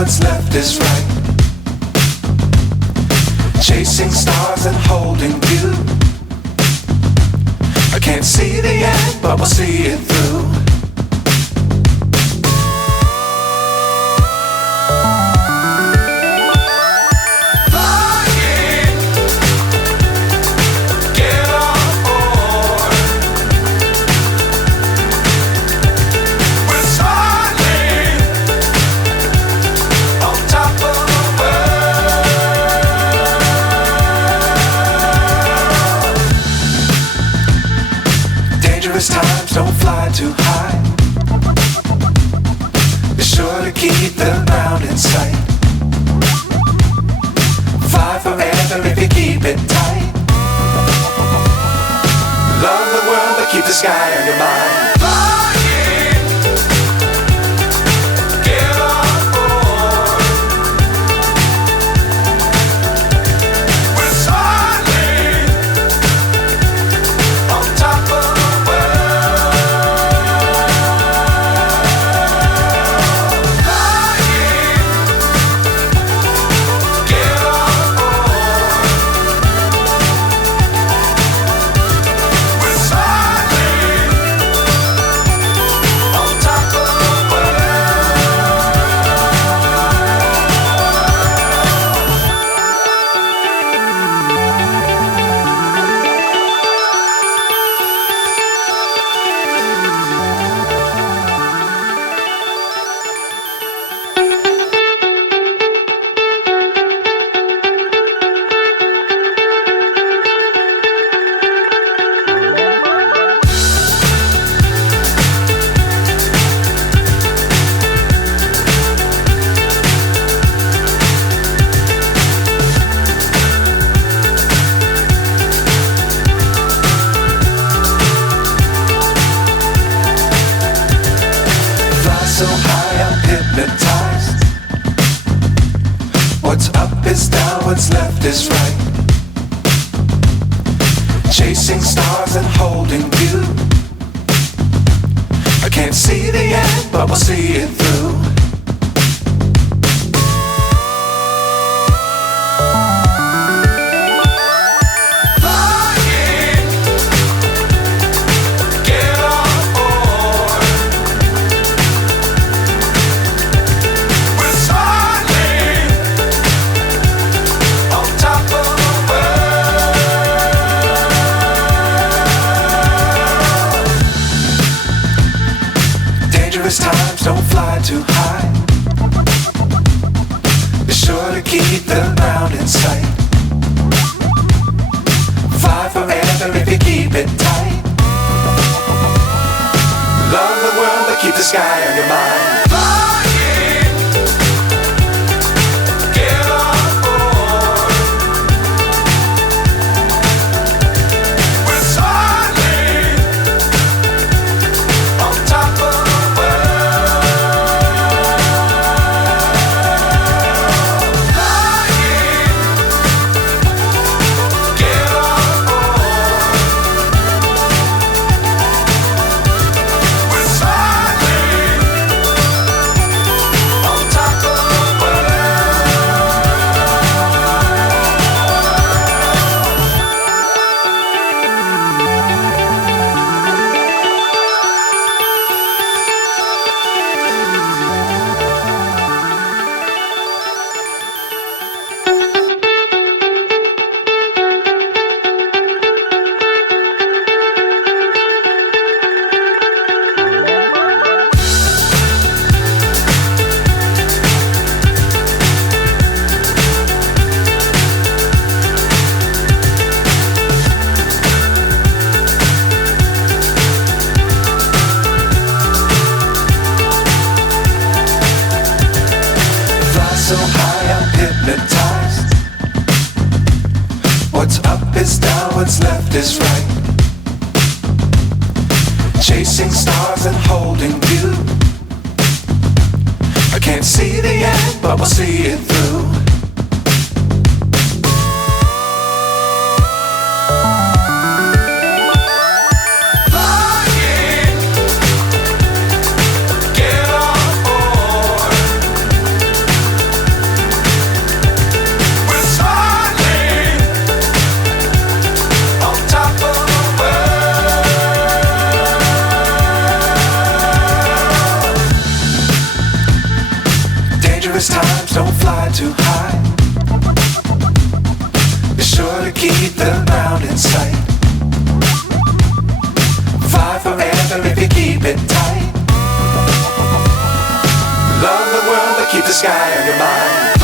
what's left is right. Chasing stars and holding you. I can't see the end, but we'll see it through. Times don't fly too high. Be sure to keep the ground in sight. Fly forever if you keep it tight. Love the world but keep the sky on your mind. So high I'm hypnotized. What's up is down, what's left is right. Chasing stars and holding you. I can't see the end, but we'll see it through. Times don't fly too high. Be sure to keep the ground in sight. Fly forever if you keep it tight. Love the world but keep the sky on your mind. So high I'm hypnotized. What's up is down, what's left is right. Chasing stars and holding you. I can't see the end, but we'll see it through. dangerous times, don't fly too high. Be sure to keep the ground in sight. Fly forever if you keep it tight. Love the world, but keep the sky on your mind.